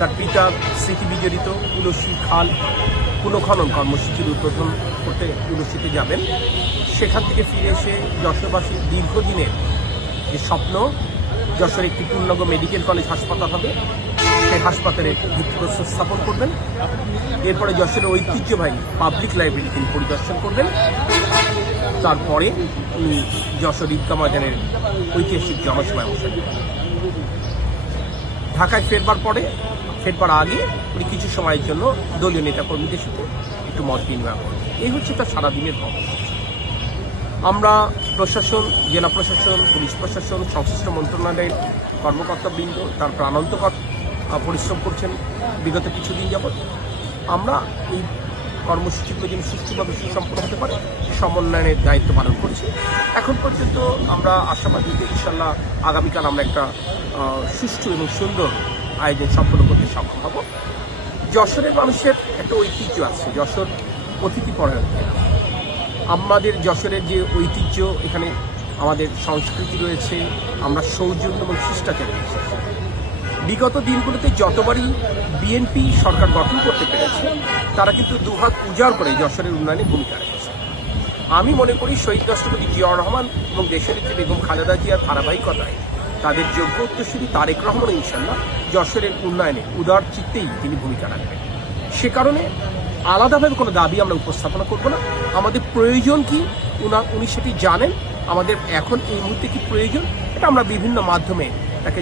তার পিতার স্মৃতি বিজড়িত তুলসী খাল পুনঃখনন কর্মসূচির উদ্বোধন করতে তুলসীতে যাবেন। সেখান থেকে ফিরে এসে যশোরবাসীর দীর্ঘদিনের যে স্বপ্ন, যশোর একটি পূর্ণাঙ্গ মেডিকেল কলেজ হাসপাতাল হবে, সেই হাসপাতালের ভিত্তিপ্রস্তর স্থাপন করবেন। এরপরে যশোরের ঐতিহ্যবাহী পাবলিক লাইব্রেরি তিনি পরিদর্শন করবেন। তারপরে যশোর ঈদগাহ ময়দানের ঐতিহাসিক জনসভায় অংশ নেবেন। ঢাকায় ফেরবার আগে উনি কিছু সময়ের জন্য দলীয় নেতাকর্মীদের সাথে একটু মত বিনিময় করেন। এই হচ্ছে তার সারাদিনের কর্মসূচি। আমরা প্রশাসন, জেলা প্রশাসন, পুলিশ প্রশাসন, সংশ্লিষ্ট মন্ত্রণালয়ের কর্মকর্তাবৃন্দ তার প্রাণান্তকর পরিশ্রম করছেন বিগত কিছুদিন যাবৎ। আমরা এই কর্মসূচিগুলো যেন সুষ্ঠুভাবে সুসম্পন্ন হতে পারে সমন্বয়ের দায়িত্ব পালন করছি। এখন পর্যন্ত আমরা আশাবাদী যে ইনশাল্লাহ আগামীকাল আমরা একটা সুষ্ঠু এবং সুন্দর আয়োজন সম্পন্ন করতে সক্ষম হব। যশোরের মানুষের একটা ঐতিহ্য আছে, যশোর অতিথিপরায়ণ। আমাদের যশোরের যে ঐতিহ্য, এখানে আমাদের সংস্কৃতি রয়েছে, আমরা সৌজন্য এবং শিষ্টাচারে বিশ্বাসী। বিগত দিনগুলোতে যতবারই বিএনপি সরকার গঠন করতে পেরেছে, তারা কিন্তু দুহাত উজাড় করে যশোরের উন্নয়নে ভূমিকা রেখেছে। আমি মনে করি শহীদ রাষ্ট্রপতি জিয়াউর রহমান এবং দেশনেত্রী বেগম খালেদা জিয়ার ধারাবাহিকতায় তাদের যোগ্য উত্তরসূরি তারেক রহমান ইনশাল্লাহ যশোরের উন্নয়নে উদার চিত্তেই তিনি ভূমিকা রাখবেন। সে কারণে আলাদাভাবে কোনো দাবি আমরা উপস্থাপনা করব না। আমাদের প্রয়োজন কি উনি সেটি জানেন। আমাদের এখন এই মুহূর্তে কি প্রয়োজন, এটা আমরা বিভিন্ন মাধ্যমে তাকে